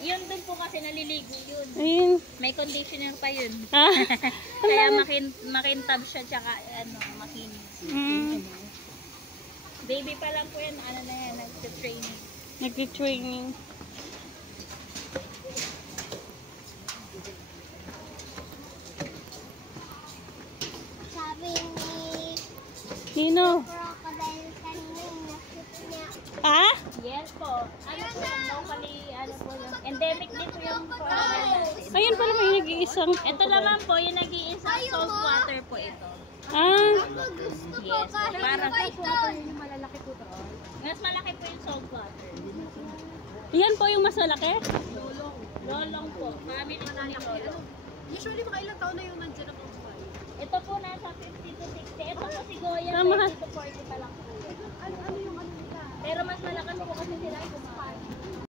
Yun dun po kasi naliligo yun. Ayun. May conditioner pa yun. Ah. Kaya makintab siya tsaka makinis. Baby pa lang po yan, ano na yan, nag-training. Nag-training. Sabi ni Nino. crocodile kanina, nakit niya. Ah? Yes po. Ano po yan, locally, ano po yun. Endemic din po yung crocodile natin. Ayun pala may nag-iisang. Ito naman po, yung nag-iisang salt water po ito. Ah. Gusto ko Yes, kahit parang python. mas malaki po yung salt water. Yan po yung mas malaki? Lolong po. Family po ni Lolo. Usually, mga ilang taon na yung nandyan ang pagkain. Ito po nasa 50 to 60. Ito po si Goya, Tama. 30 to 40 pa lang po. Ano yung ano nila? Pero mas malakas po kasi sila kumain.